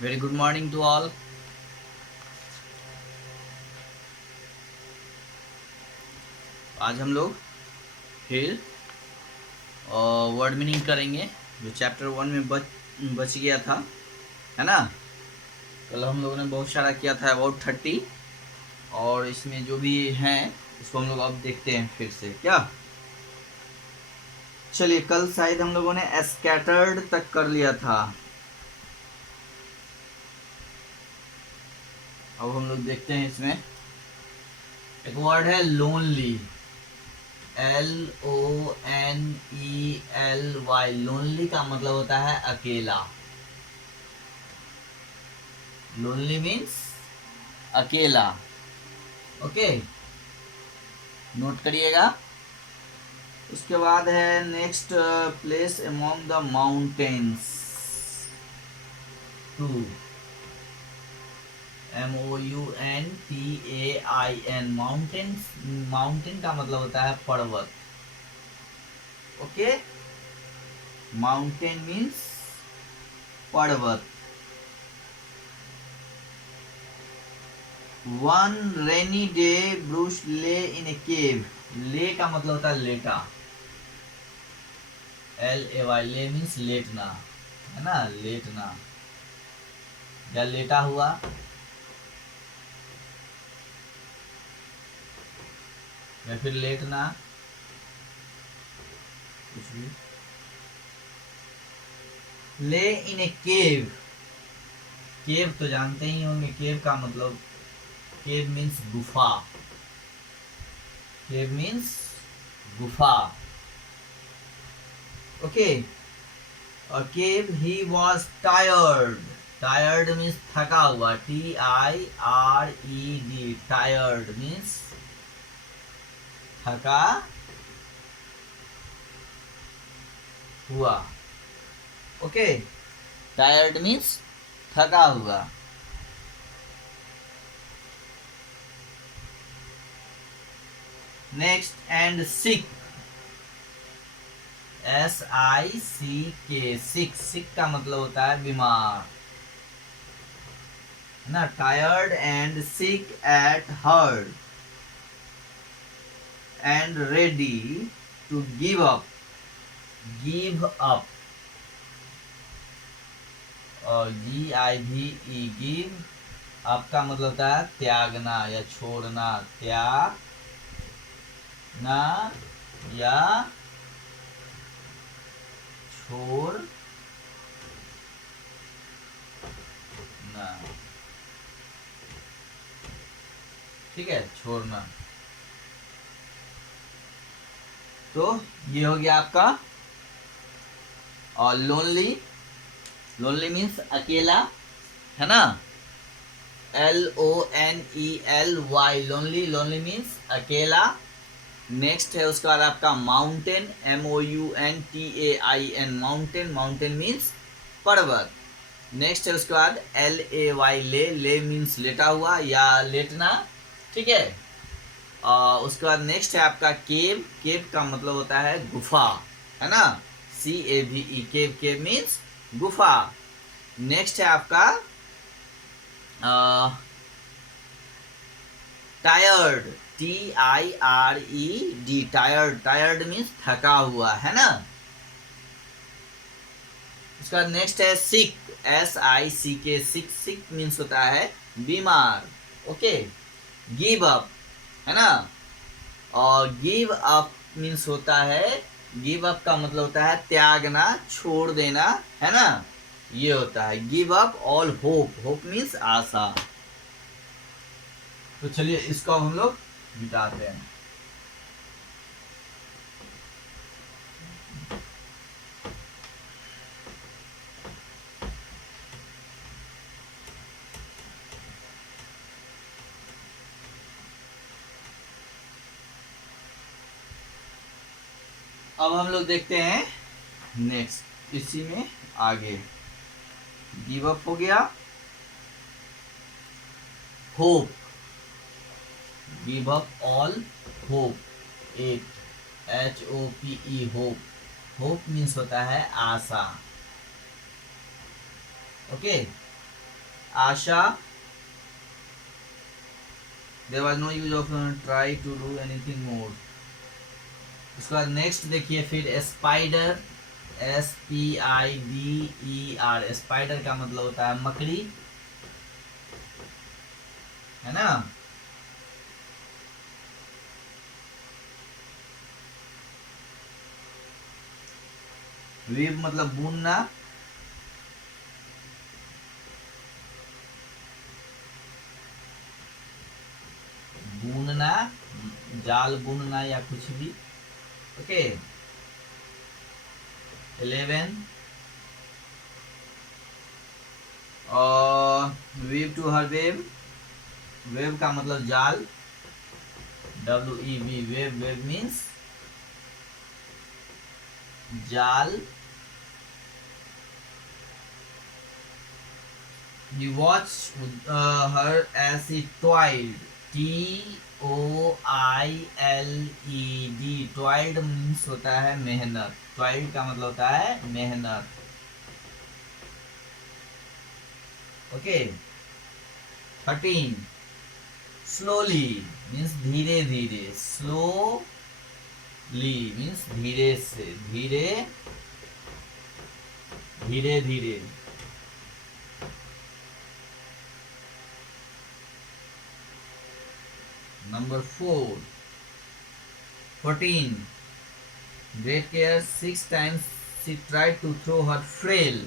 Very good morning to all. आज हम लोग फिर वर्ड मीनिंग करेंगे जो चैप्टर 1 में बच गया था, है ना। कल हम लोगों ने बहुत सारा किया था, अबाउट 30, और इसमें जो भी हैं उसको हम लोग अब देखते हैं फिर से क्या। चलिए, कल शायद हम लोगों ने स्कैटर्ड तक कर लिया था। अब हम लोग देखते हैं, इसमें एक वर्ड है लोनली, LONELY। लोनली का मतलब होता है अकेला। लोनली मीन्स अकेला। ओके, नोट करिएगा। उसके बाद है next, place among the mountains. 2 MOUNTAIN। Mountains, mountain का मतलब होता है पर्वत। ओके, माउंटेन मीन्स पर्वत। 1 रेनी डे ब्रूस ले इन ए केव। ले का मतलब होता है लेटा। LAY, ले मीन्स लेटना, है ना, लेटना या लेटा हुआ। या फिर लेटना, कुछ भी। ले इन ए केव। केव तो जानते ही होंगे, केव का मतलब, केव मीन्स गुफा। केव मीन्स गुफा। ओके, और cave he was tired. Tired means थका हुआ, TIRED। टायर्ड मीन्स थका हुआ। ओके, टायर्ड मीन्स थका हुआ। Next, and sick, SICK, sick. Sick का मतलब होता है बीमार, है ना। Tired and sick at heart and ready to give up. Give up, और GIVE, गिव। आपका मतलब होता है त्यागना या छोड़ना, त्यागना या छोड़ना। ठीक है, छोड़ना। तो ये हो गया आपका। और लोनली, लोनली मीन्स अकेला, है ना। LONELY, lonely. लोनली मीन्स अकेला। नेक्स्ट है उसके बाद आपका mountain, MOUNTAIN, mountain. Mountain means पर्वत। नेक्स्ट है उसके बाद LAY, ले। ले मीन्स लेटा हुआ या लेटना, ठीक है। उसके बाद नेक्स्ट है आपका केव। केव का मतलब होता है गुफा, है ना, CAVE, केव। केव मीन्स गुफा। नेक्स्ट है आपका tired, TIRED, tired. Tired means थका हुआ, है ना। उसके बाद नेक्स्ट है सिक, SICK, सिक। सिक मीन्स होता है बीमार। ओके, गिव अप, है ना। और गिव अप मीन्स होता है, गिव अप का मतलब होता है त्यागना, छोड़ देना, है ना। ये होता है give up all hope. Hope means आशा। तो चलिए इसको हम लोग मिटाते हैं। अब हम लोग देखते हैं नेक्स्ट, इसी में आगे। गिव अप हो गया। Hope, give up all hope, एक HOPE, होप। होप मीन्स होता है आशा। ओके, आशा, there was no use of try to do anything more. उसके बाद नेक्स्ट देखिए फिर स्पाइडर, SPIDER, स्पाइडर का मतलब होता है मकड़ी, है ना। वीव मतलब बुनना, बुनना, जाल बुनना या कुछ भी। ओके 11 और weave to her web, web का मतलब जाल, WEV, वेव, वेव मीन्स जाल। He watched her as he toiled, TOILED, toiled means होता है मेहनत, toiled का मतलब होता है मेहनत। ओके 13 स्लोली मीन्स धीरे धीरे, स्लोली मीन्स धीरे से, धीरे धीरे धीरे। Number 14 great care, 6 times she tried to throw her frail,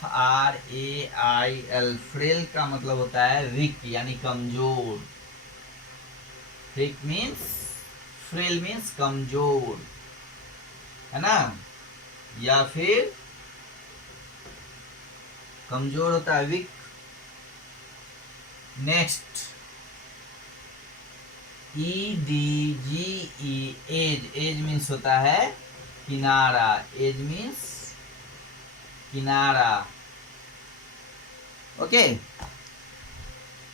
FRAIL, frail का मतलब होता है वीक यानी कमजोर, वीक मीन्स, फ्रेल मीन्स कमजोर, है ना, या फिर कमजोर होता है weak. Next EDGE, edge, edge means होता है किनारा, एज मीन्स किनारा। ओके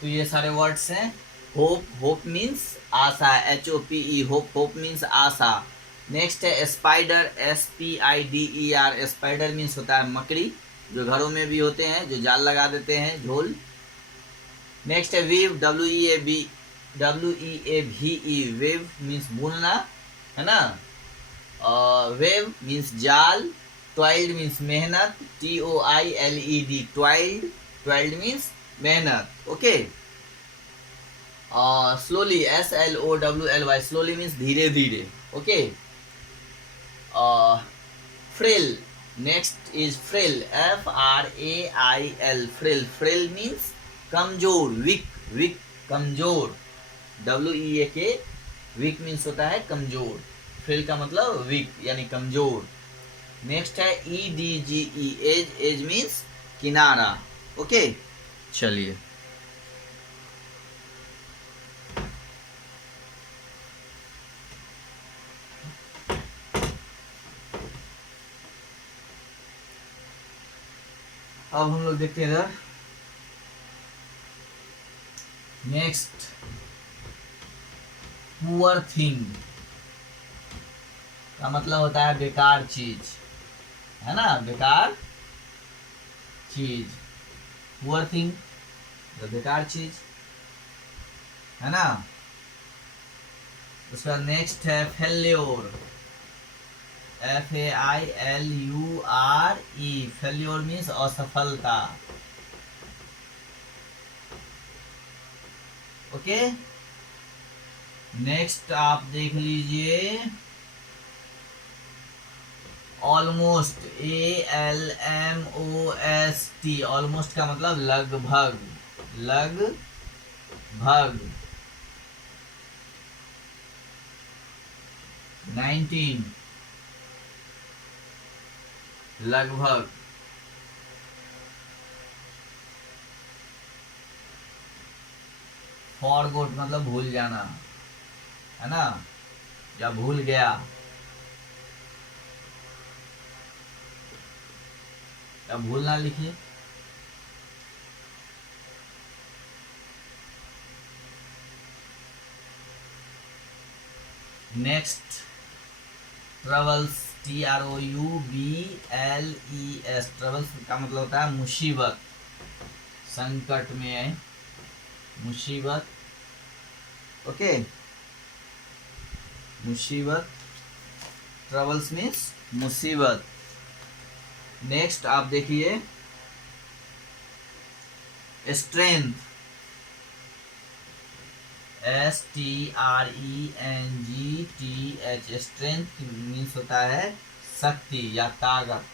तो ये सारे वर्ड्स हैं। होप, होप मीन्स आशा, HOPE, होप, होप मीन्स आशा। नेक्स्ट है स्पाइडर, SPIDER, स्पाइडर मीन्स होता है मकड़ी, जो घरों में भी होते हैं, जो जाल लगा देते हैं, झोल। नेक्स्ट है वीव, WEAVE, वेव मीन्स बुनना, है ना। वेव मीन्स जाल, टॉइल्ड मीन्स मेहनत, TOILED, टॉइल्ड, टॉइल्ड मीन्स मेहनत। Okay slowly, SLOWLY, slowly means धीरे धीरे। Okay frail, next is frail, FRAIL, frail, frail means कमजोर, वीक, वीक कमजोर, WEAK, वीक मीन्स होता है कमजोर, फ्रेल का मतलब वीक यानी कमजोर। नेक्स्ट है EDGE, एज, एज मीन्स किनारा। ओके चलिए अब हम लोग देखते हैं इधर। नेक्स्ट पुअर थिंग का मतलब होता है बेकार चीज, है ना, बेकार चीज, पुअर थिंग बेकार चीज, है ना। उसका नेक्स्ट है फेल्योर, FAILURE, फेल्योर मीन्स असफलता। ओके नेक्स्ट आप देख लीजिए ऑलमोस्ट, ALMOST, ऑलमोस्ट का मतलब लगभग, लगभग। 19 लगभग। फॉरगॉट मतलब भूल जाना, है ना, या भूल गया। या भूलना लिखिए। नेक्स्ट ट्रबल्स, TROUBLES, ट्रबल्स का मतलब होता है मुसीबत, संकट में, मुसीबत, ओके, मुसीबत, ट्रबल्स मीन्स मुसीबत। नेक्स्ट आप देखिए स्ट्रेंथ, STRENGTH, स्ट्रेंथ मीन्स होता है शक्ति या ताकत,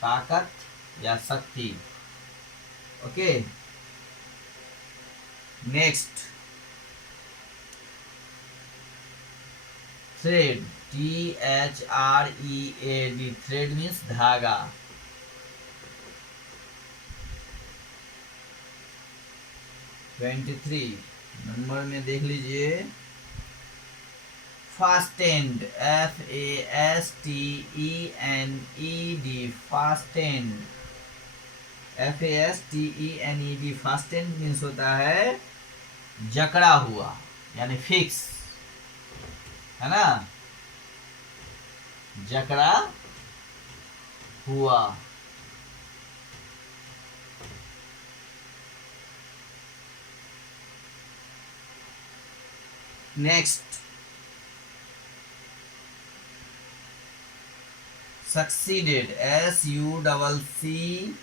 ताकत या शक्ति, okay. Next thread, THREAD, thread means धागा। (23) नंबर में देख लीजिए fastened, FASTENED, fastened, FASTENED, fastened means होता है जकड़ा हुआ यानी फिक्स, है ना, जकड़ा हुआ। Next succeeded, SUCCEEDED,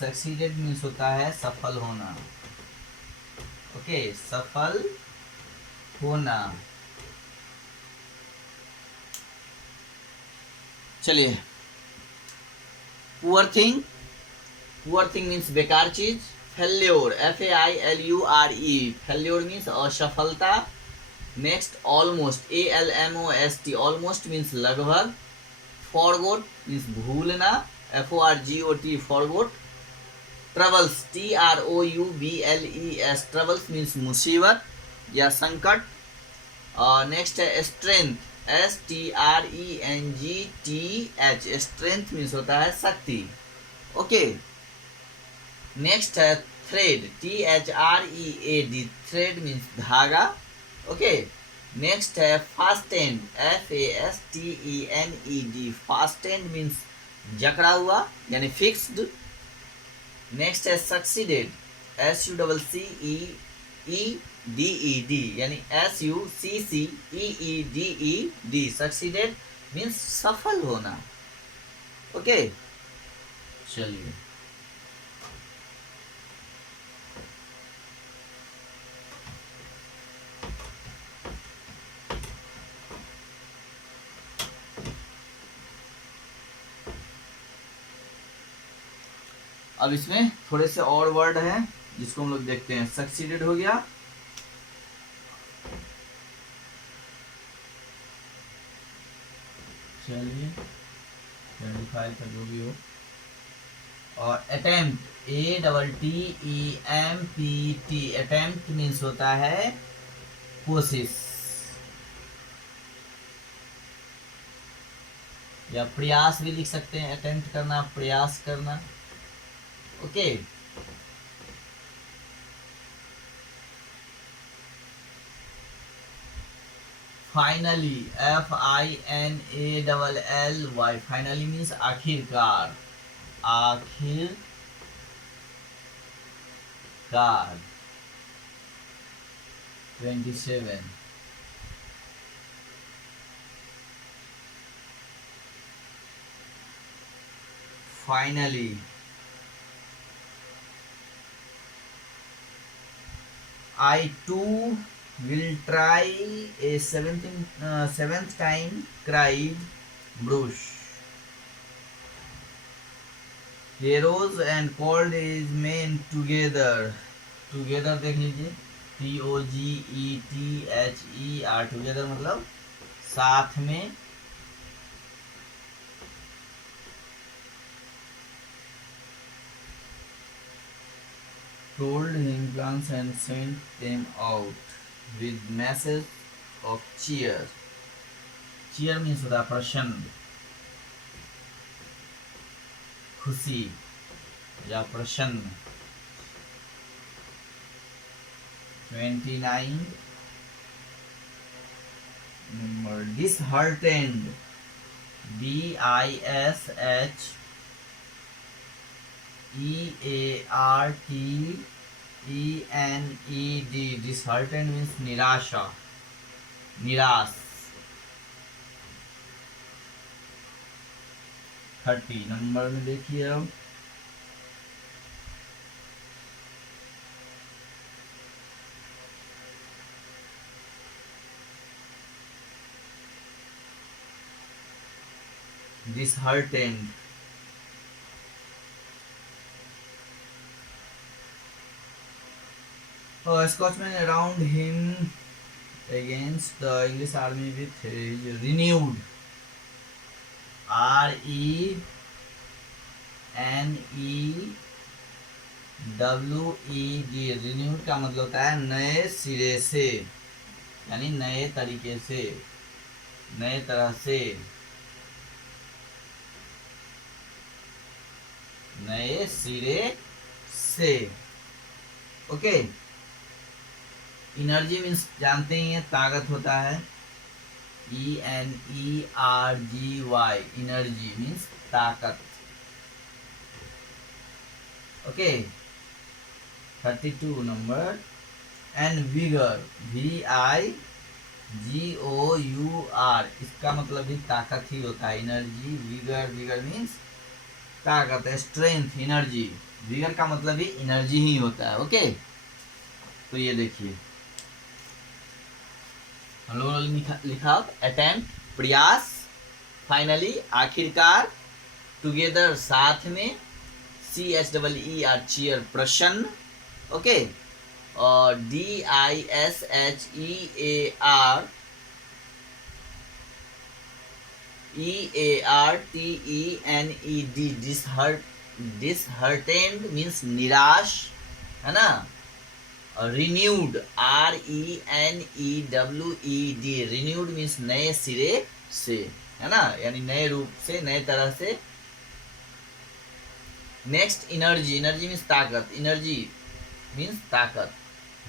succeeded means होता है सफल होना, ओके, सफल होना। चलिए poor thing, poor thing means बेकार चीज। फेल्योर, FAILURE, फेल्योर मीन्स असफलता। Next almost, ALMOST, almost means लगभग। फॉरगोट मीन्स भूलना, FORGOT, forgot. Troubles, TROUBLES, troubles means मुसीबत या संकट। नेक्स्ट है स्ट्रेंथ, STRENGTH, स्ट्रेंथ मीन्स होता है शक्ति, ओके। नेक्स्ट है थ्रेड, THREAD, थ्रेड मीन्स धागा, ओके। नेक्स्ट है फास्टेंड, FASTENED, फास्टेंड मीन्स जकड़ा हुआ यानी फिक्स्ड। नेक्स्ट है सक्सीडेड, SUCCEEDED, यानी SUCCEEDED, सक्सीडेड मीन्स सफल होना, ओके। चलिए अब इसमें थोड़े से और वर्ड हैं जिसको हम लोग देखते हैं। सक्सीडेड हो गया, चलिए 25 का जो भी हो। और अटेम्प्ट, ATTEMPT, अटेम्प्ट मीन्स होता है कोशिश या प्रयास भी लिख सकते हैं, अटेम्प्ट करना, प्रयास करना, okay. Finally, FINALLY, finally means आखिरकार, आखिरकार। 27 finally, I too will try a seventh time, cried Bruce. He rose and called his men together. Together देख लीजिए, TOGETHER, together मतलब साथ में। Told him plans and sent them out with message of cheer. Cheer means होता है प्रसन्न, खुशी या प्रसन्न। 29 number, disheartened, EARTENED, disheartened means निराशा, निराश। 30 नंबर में देखिए अब, disheartened, Scotsman around him against the English army with renewed, RENEWED, renewed का मतलब होता है नए सिरे से, यानी नए तरीके से, नए तरह से, नए सिरे से। ओके, एनर्जी मीन्स जानते ही हैं ताकत होता है, ENERGY, एनर्जी मीन्स ताकत। Okay, 32 number, and vigour, VIGOUR, इसका मतलब भी ताकत ही होता है, एनर्जी। विगर, विगर मीन्स ताकत, स्ट्रेंथ, एनर्जी। विगर का मतलब भी एनर्जी ही होता है। ओके, तो ये देखिए हम लोगों ने लिखा अटेम्प्ट, प्रयास, फाइनली, आखिरकार, टुगेदर, साथ में, CHEER, चीयर, प्रसन्न। ओके, और DISHEARTENED, disheartened मीन्स निराश, है ना। रिन्यूड, RENEWED, रिन्यूड मीन्स नए सिरे से, है ना, यानी नए रूप से, नए तरह से। नेक्स्ट, एनर्जी, एनर्जी मीन्स ताकत, एनर्जी मीन्स ताकत,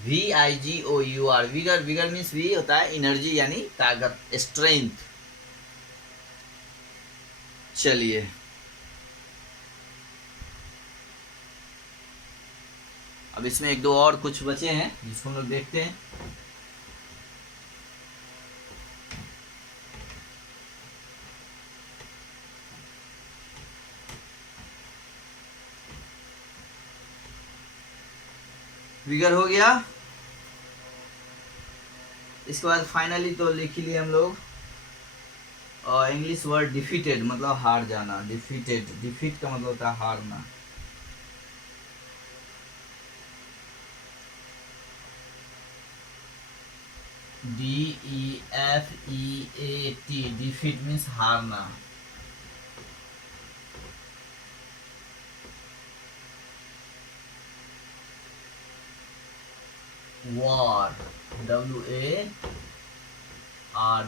VIGOUR, विगर, विगर मीन्स भी होता है एनर्जी यानी ताकत, स्ट्रेंथ। चलिए अब इसमें एक दो और कुछ बचे हैं जिसको हम लोग देखते हैं। विगर हो गया, इसके बाद फाइनली तो लिख ही लिए हम लोग इंग्लिश वर्ड डिफीटेड, मतलब हार जाना, डिफीटेड, डिफीट का मतलब होता है हारना। DEFEAT, डिफीट मीन्स हारना। वॉर, WAR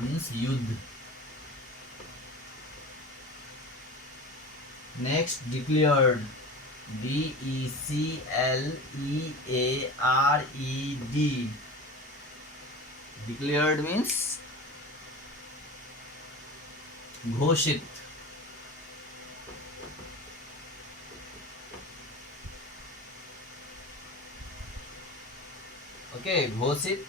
मीन्स युद्ध। Next, declared, DECLEARED, declared means घोषित। ओके, घोषित।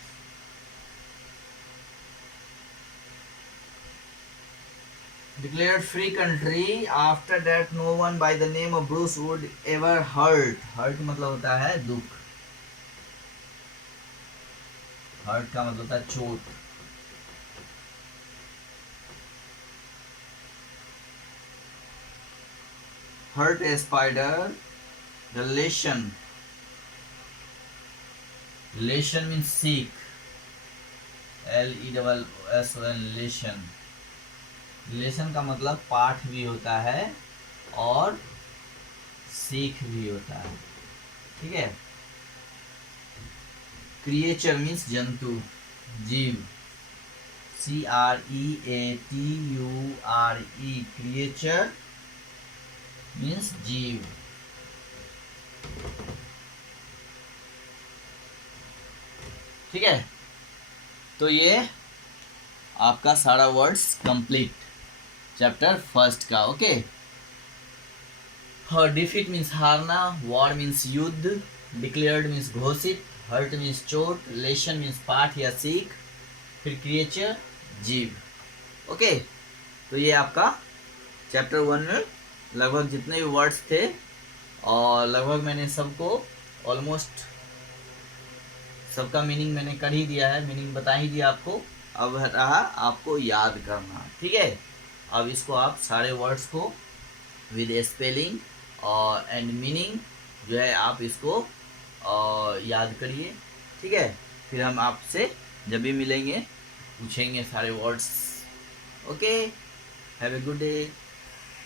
Declared free country, after that no one by the name of Bruce would ever hurt, hurt मतलब होता है दुख, हर्ट का मतलब होता है चोट। हर्ट ए स्पाइडर, रिलेशन, रिलेशन मीन्स सीख, LESSON, रिलेशन। रिलेशन का मतलब पाठ भी होता है और सीख भी होता है, ठीक है। क्रिएचर मीन्स जंतु, जीव, CREATURE, क्रिएचर मीन्स जीव। ठीक है, तो ये आपका सारा वर्ड्स कंप्लीट चैप्टर फर्स्ट का। ओके, डिफीट मीन्स हारना, वॉर मीन्स युद्ध, डिक्लेयर्ड मीन्स घोषित, हर्ट मीन्स चोट, लेसन मीन्स पाठ या सीख, फिर क्रिएचर जीव। ओके, तो ये आपका चैप्टर 1 में लगभग जितने भी वर्ड्स थे और लगभग मैंने सबको ऑलमोस्ट सबका मीनिंग मैंने कर ही दिया है, मीनिंग बता ही दिया आपको। अब रहा आपको याद करना, ठीक है। अब इसको आप सारे वर्ड्स को विद स्पेलिंग और एंड मीनिंग जो है आप इसको याद करिए, ठीक है। फिर हम आपसे जब भी मिलेंगे पूछेंगे सारे words. Okay, have a good day.